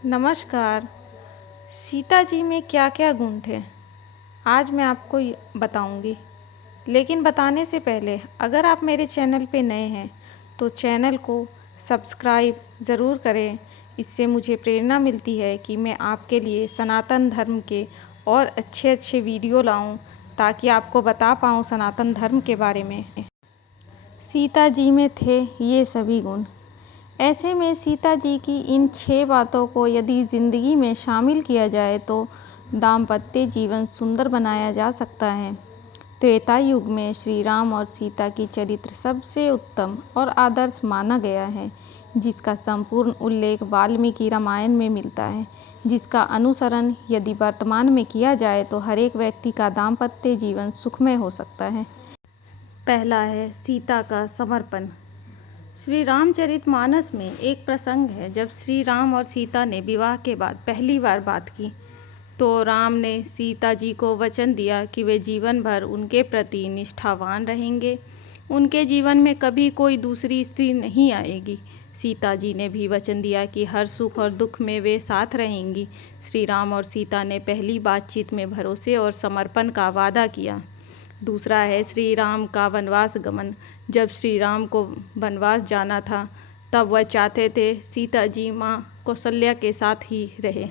नमस्कार। सीता जी में क्या क्या गुण थे, आज मैं आपको बताऊंगी। लेकिन बताने से पहले अगर आप मेरे चैनल पे नए हैं तो चैनल को सब्सक्राइब ज़रूर करें। इससे मुझे प्रेरणा मिलती है कि मैं आपके लिए सनातन धर्म के और अच्छे अच्छे वीडियो लाऊं, ताकि आपको बता पाऊँ सनातन धर्म के बारे में। सीता जी में थे ये सभी गुण। ऐसे में सीता जी की इन 6 बातों को यदि ज़िंदगी में शामिल किया जाए तो दाम्पत्य जीवन सुंदर बनाया जा सकता है। त्रेता युग में श्री राम और सीता की चरित्र सबसे उत्तम और आदर्श माना गया है, जिसका संपूर्ण उल्लेख वाल्मीकि रामायण में मिलता है, जिसका अनुसरण यदि वर्तमान में किया जाए तो हर एक व्यक्ति का दाम्पत्य जीवन सुखमय हो सकता है। पहला है सीता का समर्पण। श्री रामचरितमानस में एक प्रसंग है जब श्री राम और सीता ने विवाह के बाद पहली बार बात की तो राम ने सीता जी को वचन दिया कि वे जीवन भर उनके प्रति निष्ठावान रहेंगे, उनके जीवन में कभी कोई दूसरी स्त्री नहीं आएगी। सीता जी ने भी वचन दिया कि हर सुख और दुख में वे साथ रहेंगी। श्री राम और सीता ने पहली बातचीत में भरोसे और समर्पण का वादा किया। दूसरा है श्री राम का वनवास गमन। जब श्री राम को वनवास जाना था तब वह चाहते थे सीता जी माँ कौशल्या के साथ ही रहे,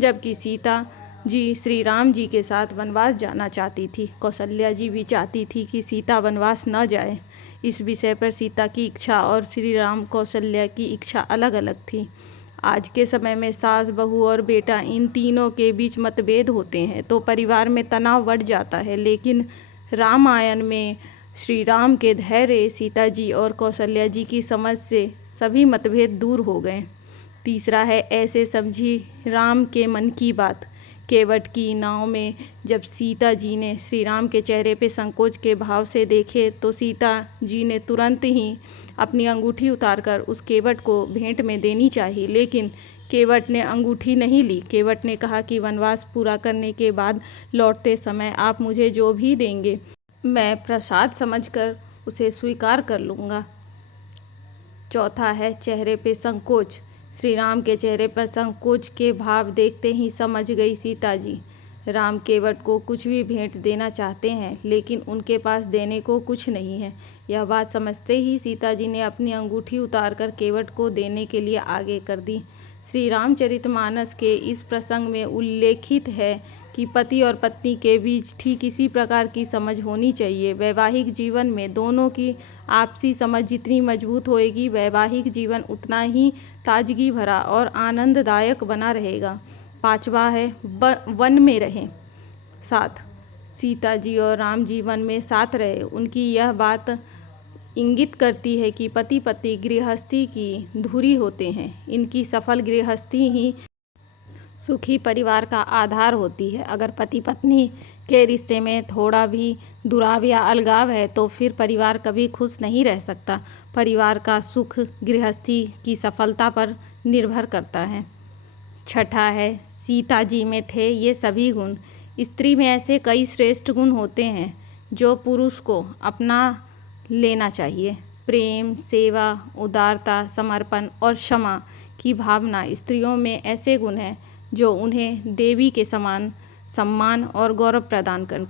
जबकि सीता जी श्री राम जी के साथ वनवास जाना चाहती थी। कौशल्या जी भी चाहती थी कि सीता वनवास न जाए। इस विषय पर सीता की इच्छा और श्री राम कौशल्या की इच्छा अलग अलग थी। आज के समय में सास, बहू और बेटा इन तीनों के बीच मतभेद होते हैं तो परिवार में तनाव बढ़ जाता है, लेकिन रामायण में श्री राम के धैर्य, सीता जी और कौशल्या जी की समझ से सभी मतभेद दूर हो गए। तीसरा है ऐसे समझी राम के मन की बात। केवट की नाव में जब सीता जी ने श्री राम के चेहरे पे संकोच के भाव से देखे तो सीता जी ने तुरंत ही अपनी अंगूठी उतारकर उस केवट को भेंट में देनी चाहिए, लेकिन केवट ने अंगूठी नहीं ली। केवट ने कहा कि वनवास पूरा करने के बाद लौटते समय आप मुझे जो भी देंगे मैं प्रसाद समझकर उसे स्वीकार कर लूँगा। चौथा है चेहरे पे संकोच। श्री राम के चेहरे पर संकोच के भाव देखते ही समझ गई सीता जी, राम केवट को कुछ भी भेंट देना चाहते हैं लेकिन उनके पास देने को कुछ नहीं है। यह बात समझते ही सीता जी ने अपनी अंगूठी उतारकर केवट को देने के लिए आगे कर दी। श्री रामचरितमानस के इस प्रसंग में उल्लेखित है कि पति और पत्नी के बीच ठीक इसी प्रकार की समझ होनी चाहिए। वैवाहिक जीवन में दोनों की आपसी समझ जितनी मजबूत होएगी, वैवाहिक जीवन उतना ही ताजगी भरा और आनंददायक बना रहेगा। पांचवा है वन में रहें साथ। सीता जी और राम जी वन में साथ रहे। उनकी यह बात इंगित करती है कि पति पत्नी गृहस्थी की धुरी होते हैं। इनकी सफल गृहस्थी ही सुखी परिवार का आधार होती है। अगर पति पत्नी के रिश्ते में थोड़ा भी दुराव या अलगाव है तो फिर परिवार कभी खुश नहीं रह सकता। परिवार का सुख गृहस्थी की सफलता पर निर्भर करता है। छठा है सीता जी में थे ये सभी गुण। स्त्री में ऐसे कई श्रेष्ठ गुण होते हैं जो पुरुष को अपना लेना चाहिए। प्रेम, सेवा, उदारता, समर्पण और क्षमा की भावना स्त्रियों में ऐसे गुण हैं जो उन्हें देवी के समान सम्मान और गौरव प्रदान कर